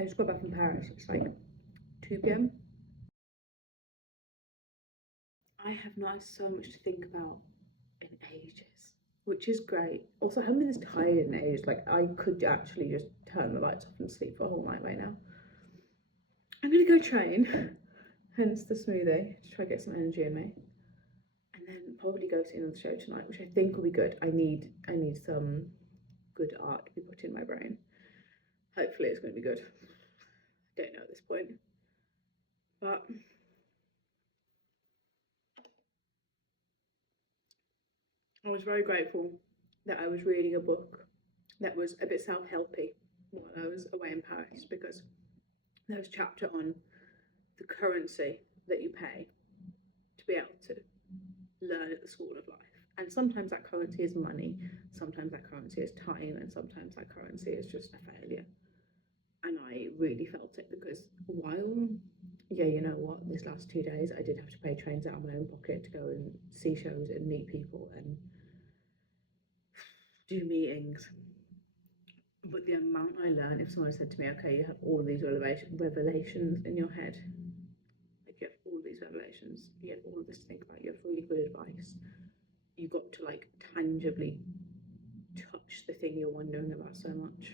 I just got back from Paris. It's like 2 p.m. I have not had so much to think about in ages, which is great. Also, I haven't been this tired in ages. Like, I could actually just turn the lights off and sleep for a whole night right now. I'm gonna go train, hence the smoothie, to try to get some energy in me. And then probably go see another show tonight, which I think will be good. I need some good art to be put in my brain. Hopefully it's going to be good. I don't know at this point. But I was very grateful that I was reading a book that was a bit self-helpy while I was away in Paris, because there was a chapter on the currency that you pay to be able to learn at the School of Life. And sometimes that currency is money, sometimes that currency is time, and sometimes that currency is just a failure. And I really felt it, because while, yeah, you know what, this last 2 days I did have to pay trains out of my own pocket to go and see shows and meet people and do meetings. But the amount I learned, if someone said to me, okay, you have all these revelations in your head, like you have all these revelations, you have all of this to think about, you have really good advice, you got to like tangibly touch the thing you're wondering about so much,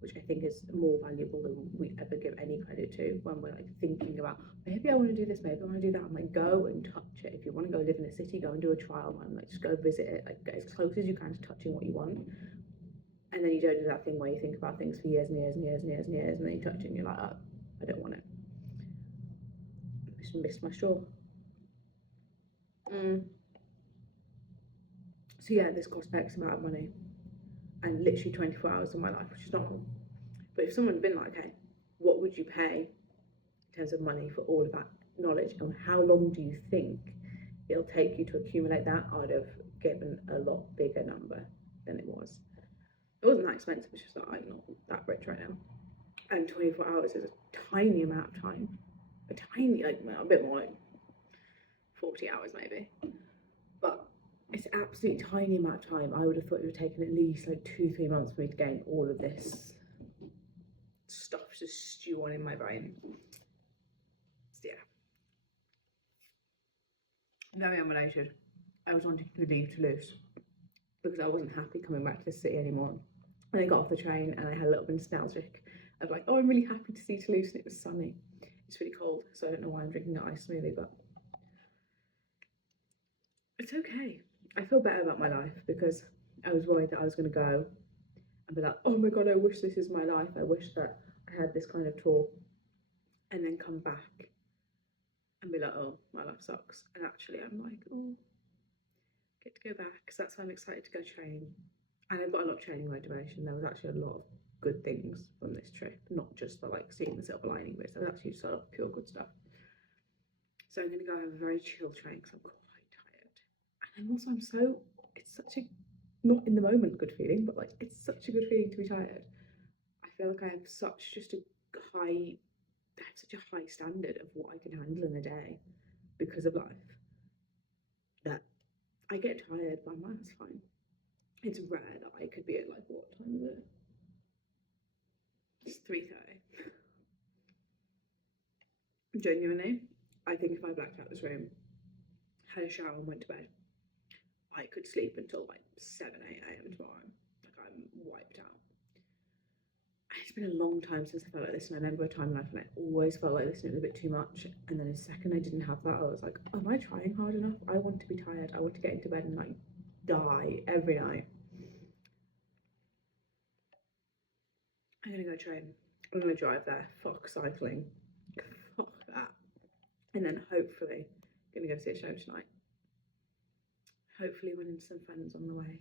which I think is more valuable than we ever give any credit to when we're like thinking about, maybe I want to do this, maybe I want to do that. I'm like, go and touch it. If you want to go live in a city, go and do a trial run. Like, just go visit it, like get as close as you can to touching what you want. And then you don't do that thing where you think about things for years and years and years and years and years, and then you touch it and you're like, oh, I don't want it. I just missed my straw. So yeah, this cost X amount of money and literally 24 hours of my life, which is normal. But if someone had been like, hey, what would you pay in terms of money for all of that knowledge, and how long do you think it'll take you to accumulate that, I'd have given a lot bigger number than it was. It wasn't that expensive, it's just that I'm not that rich right now. And 24 hours is a tiny amount of time. A tiny, like, well, a bit more like 40 hours maybe. But it's an absolutely tiny amount of time. I would have thought it would have taken at least like 2-3 months for me to gain all of this stuff to stew on in my brain. So yeah. Very unrelated. I was wanting to leave Toulouse because I wasn't happy coming back to the city anymore. And I got off the train and I had a little bit nostalgic of like, oh, I'm really happy to see Toulouse, and it was sunny. It's really cold, so I don't know why I'm drinking an ice smoothie, but it's okay. I feel better about my life because I was worried that I was going to go and be like, oh my god, I wish this is my life. I wish that I had this kind of tour, and then come back and be like, oh, my life sucks. And actually, I'm like, oh, get to go back, because that's why I'm excited to go train. And I've got a lot of training motivation. There was actually a lot of good things from this trip, not just the like seeing the silver lining bits. There was actually just a lot of pure good stuff. So I'm going to go have a very chill train because I'm quite tired. And also, it's such a, not in the moment good feeling, but like it's such a good feeling to be tired. I feel like I have such just a high, I have such a high standard of what I can handle in a day because of life that I get tired, but that's fine. It's rare that I could be at like, what time is it? It's 3:30. Genuinely, I think if I blacked out this room, had a shower and went to bed, I could sleep until like 7, 8 a.m. tomorrow. Like, I'm wiped out. It's been a long time since I felt like this, and I remember a time in life when I always felt like this and it was a bit too much, and then the second I didn't have that, I was like, am I trying hard enough? I want to be tired. I want to get into bed and like die every night. I'm gonna go train. I'm gonna drive there. Fuck cycling. Fuck that. And then hopefully gonna go see a show tonight. Hopefully winning some friends on the way.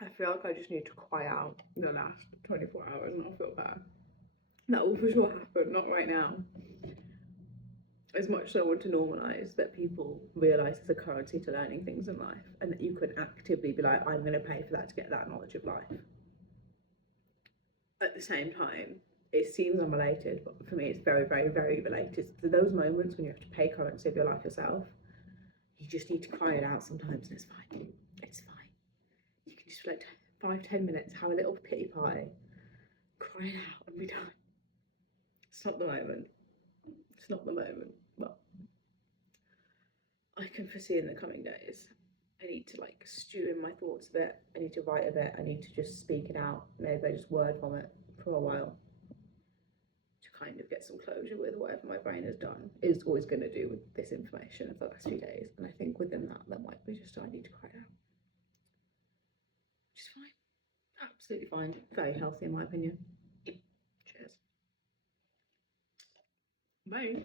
I feel like I just need to cry out the last 24 hours and I'll feel better. That will for sure happen, not right now. As much as I want to normalise that people realise there's a currency to learning things in life, and that you can actively be like, I'm going to pay for that to get that knowledge of life. At the same time, it seems unrelated, but for me it's very, very, very related. So those moments when you have to pay currency of your life yourself, you just need to cry it out sometimes, and it's fine. It's fine. You can just like 5-10 minutes, have a little pity party, cry it out, and be done. It's not the moment. It's not the moment, but I can foresee in the coming days. I need to like stew in my thoughts a bit. I need to write a bit. I need to just speak it out. Maybe I just word vomit for a while to kind of get some closure with whatever my brain has done is always going to do with this information of the last few days. And I think within that might be just I need to cry it out, which is fine, absolutely fine, very healthy in my opinion. Cheers. Bye.